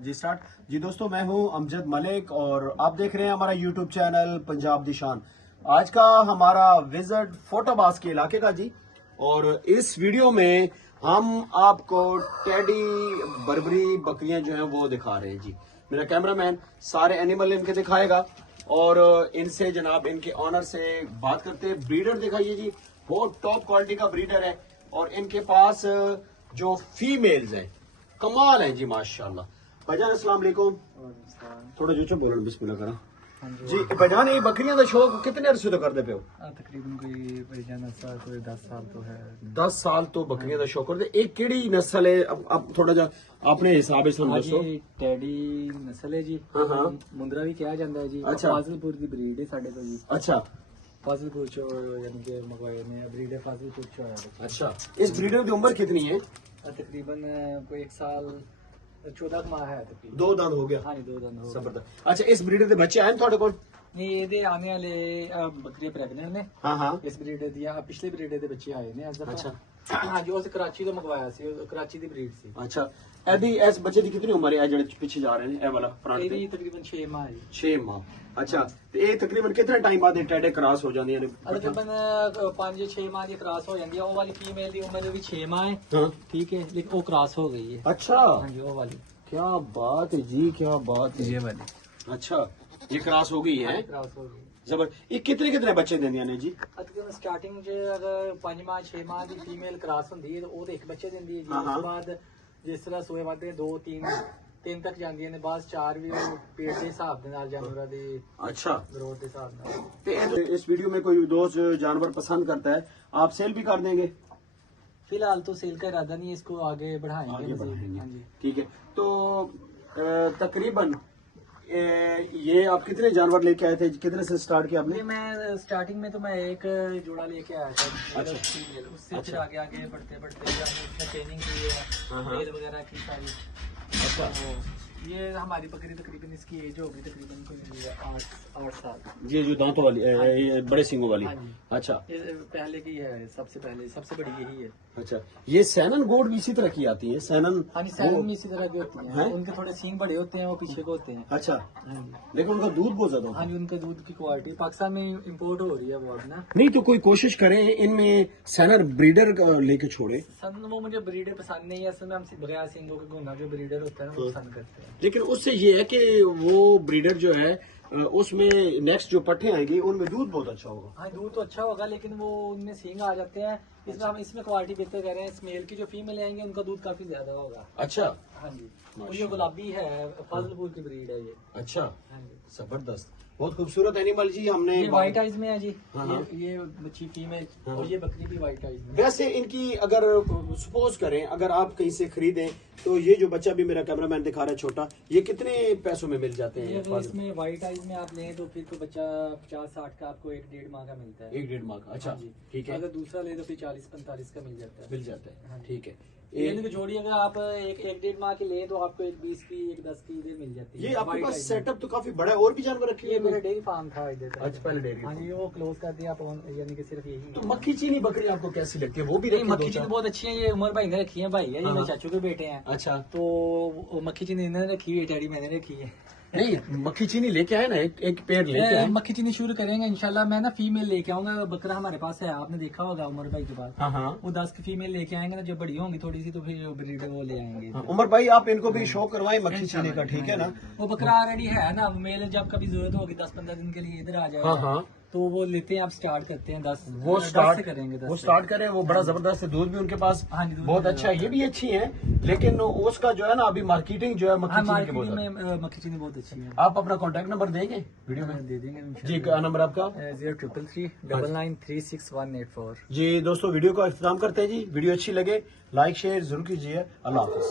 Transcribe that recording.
जी start. जी दोस्तों, मैं हूं अमजद मलिक और आप देख रहे हैं हमारा यूट्यूब चैनल पंजाब दी शान। आज का हमारा विजिट फोटोबास के इलाके का जी, और इस वीडियो में हम आपको टेडी बर्बरी बकरियां जो हैं वो दिखा रहे हैं जी। मेरा कैमरामैन सारे एनिमल इनके दिखाएगा और इनसे जनाब इनके ऑनर से बात करते हैं। ब्रीडर दिखाइए जी, बहुत टॉप क्वालिटी का ब्रीडर है और इनके पास जो फीमेल्स हैं कमाल है जी माशाल्लाह। भाईजान अस्सलाम वालेकुम। थोड़ा जो बोलो बिस्मिल्लाह करा जी। भाईजान ये बकरियां का शौक कितने अरसे तो करते पे हो? तकरीबन कोई 10 साल तो है। 10 साल तो बकरियां का शौक करते। एक केड़ी नस्ल है? अब थोड़ा जा अपने हिसाब से दसो। टैडी नस्ल है जी। हाँ हाँ, मुंद्रा भी कहा जाता है जी। अच्छा। फाजिलपुर की ब्रीड है साढ़े तो जी। अच्छा फाजिलपुर चो यानी कि मंगवाए ने ब्रीड है फाजिलपुर चो है। अच्छा, इस ब्रीडर की उम्र कितनी है? तकरीबन कोई 1 साल 14 माह है तकरीबन। 2 दांत हो गया। हाँ जी 2 दिन हो गए। जबरदस्त। अच्छा, इस ब्रीडर के बच्चे आए थोड़े को? नहीं ये आने वाले बकरियां प्रेगनेंट ने। हाँ हाँ, इस ब्रीड दिया पिछले ब्रीड के बच्चे आए ने अज। अच्छा हाँ जी, उस कराची तो मंगवाया सी, कराची दी ब्रीड सी। अच्छा। एदी इस बच्चे की कितनी उम्र है जेडे पीछे जा रहे हैं? ए वाला फ्रंट पे तकरीबन 6 माह है। 6 माह। अच्छा, तो ये तकरीबन कितने टाइम बाद टेडे क्रॉस हो जाती है? तकरीबन 5-6 माह की क्रॉस हो जाती है। वो वाली फीमेल की उम्र भी 6 माह है। हाँ। ठीक है, लेकिन वो क्रॉस हो गई है। अच्छा, हाँ जी वो वाली। क्या बात है जी, क्या बात है। ये वाली अच्छा, ये क्रॉस हो गई है। क्रॉस हो गई। जबर। ये कितने कितने बच्चे देंदियां ने जी? तकरीबन स्टार्टिंग च अगर 5 माह 6 माह की फीमेल क्रॉस होंदी है तो वो एक बच्चे देंदी है जी। हाँ, हाँ। उसके बाद जिस तरह सोए वादे 2-3 तक जांदियां ने, बाद 4 भी वो पेट के हिसाब दे नाल जानवरां दी अच्छा, ग्रोथ के हिसाब नाल। तो इस वीडियो में कोई दोस्त जानवर पसंद करता है, आप सेल भी कर देंगे? फिलहाल तो सेल का इरादा नहीं है, इसको आगे बढ़ाएंगे। आगे मज़ीद। बढ़ाएंगे। हाँ जी। ठीक है। तो तकरीबन ये आप कितने जानवर लेके आए थे? कितने से स्टार्ट किया आपने? ये मैं स्टार्टिंग में तो मैं एक जोड़ा लेके आया था। अच्छा। उससे फिर अच्छा। आगे आगे बढ़ते बढ़ते उसने ट्रेनिंग की है, हाँ, हाँ। मेल वगैरह की सारी। अच्छा। तो ये हमारी बकरी तकरीबन इसकी एज होगी तकरीबन कोई 8 साल। ये जो दांतों वाली ये बड़े सिंगों वाली। हाँ जी। अच्छा ये पहले की है, सबसे पहले सबसे बड़ी यही है। अच्छा, ये सैनन गोड भी इसी तरह की आती है? सैनन हाँ जी, सैलम भी इसी तरह की होती हैं? हैं। उनके थोड़े सींग बड़े होते हैं, वो पीछे को होते हैं। अच्छा, हाँ जी। लेकिन उनका दूध बहुत ज्यादा होता हाँ है। जी, उनके दूध की क्वालिटी पाकिस्तान में इम्पोर्ट हो रही है वो अब ना। नहीं तो कोई कोशिश करें इनमें सैनर ब्रीडर लेके छोड़े। सन वो मुझे ब्रीडर पसंद नहीं है असल में। हम बगैर सिंगों के गुना जो ब्रीडर होता है ना वो पसंद करते हैं। लेकिन उससे ये है कि वो ब्रीडर जो है उसमें नेक्स्ट जो पट्टे आएंगी उनमें दूध बहुत अच्छा होगा। हाँ दूध तो अच्छा होगा, लेकिन वो उनमें सींग आ जाते हैं। इसमें हम इसमें क्वालिटी बेहतर कह रहे हैं। मेल की जो फीमेल आएंगे उनका दूध काफी ज्यादा होगा। अच्छा। हाँ जी। और ये गुलाबी है, फाजिलपुर की ब्रीड है ये। अच्छा, हाँ जी। जबरदस्त, बहुत खूबसूरत एनिमल जी। हमने ये व्हाइट आइज में है जी। हाँ, हाँ। ये बच्ची फीमेल हाँ। और ये बकरी भी व्हाइट आइज में। वैसे इनकी अगर सपोज करें, अगर आप कहीं से खरीदें तो ये जो बच्चा भी मेरा कैमरामैन दिखा रहा है छोटा, ये कितने पैसों में मिल जाते ये हैं? अगर इसमें व्हाइट आइज में आप लें तो फिर तो बच्चा 50-60 का आपको 1-1.5 माह का मिलता है। 1-1.5 माह का। अच्छा, हाँ जी। ठीक है, अगर दूसरा ले तो फिर 40-45 का मिल जाता है। मिल जाता है। हाँ। ठीक है। यानी कि जोड़ी अगर आप 1-1.5 माह की ले तो आपको 1-20 की 1-10 की इधर मिल जाती है। ये आपके White पास eyes में। सेटअप तो काफी बड़ा है, और भी जानवर रखे ये हुए मेरा हैं? डेयरी फार्म था इधर पे। अच्छा, पहले डेयरी हाँ जी, वो क्लोज कर दिया यानी कि सिर्फ यही तो मक्खी चीनी बकरी आपको कैसी लगती है? वो भी नहीं, रखी मक्खी दो चीनी चार? बहुत अच्छी है। ये उमर भाई ने रखी है, भाई है ये हाँ, मेरे हाँ। चाचू के बेटे हैं। अच्छा, तो वो मक्खी चीनी इन्होंने रखी हुई है, डैडी मैंने रखी है। नहीं मक्खी चीनी लेके आए ना, एक पेड़ लेके आए। मक्खी चीनी शुरू करेंगे इंशाल्लाह। मैं ना फीमेल लेके आऊंगा। बकरा हमारे पास है, आपने देखा होगा उमर भाई के पास। हाँ हाँ वो 10 की फीमेल लेके आएंगे ना, जब बड़ी होंगी थोड़ी सी तो फिर ब्रीडर वो ले आएंगे। हाँ, उमर भाई आप इनको भी शौक करवाएं मक्खी चीनी का, ठीक है ना? वो बकरा ऑलरेडी है ना, मेल जब कभी जरूरत होगी 10-15 दिन के लिए इधर आ जाएगा। हाँ हाँ, तो वो लेते हैं, आप स्टार्ट करते हैं 10 वो 10 स्टार्ट से करेंगे। 10 वो से। स्टार्ट करें। वो बड़ा जबरदस्त है, दूध भी उनके पास हाँ जी, दूध बहुत भी अच्छा है। ये भी अच्छी है, लेकिन उसका जो है ना अभी मार्केटिंग जो है मक्खी हाँ, चीनी की मार्केट बहुत ज्यादा। में मक्खी चीनी बहुत अच्छी है। आप अपना कॉन्टैक्ट नंबर देंगे वीडियो में? दे देंगे जी, क्या नंबर आपका? 0339366184। जी दोस्तों, वीडियो का इख्तिताम करते हैं जी। वीडियो अच्छी लगे लाइक शेयर जरूर कीजिए। अल्लाह हाफिज।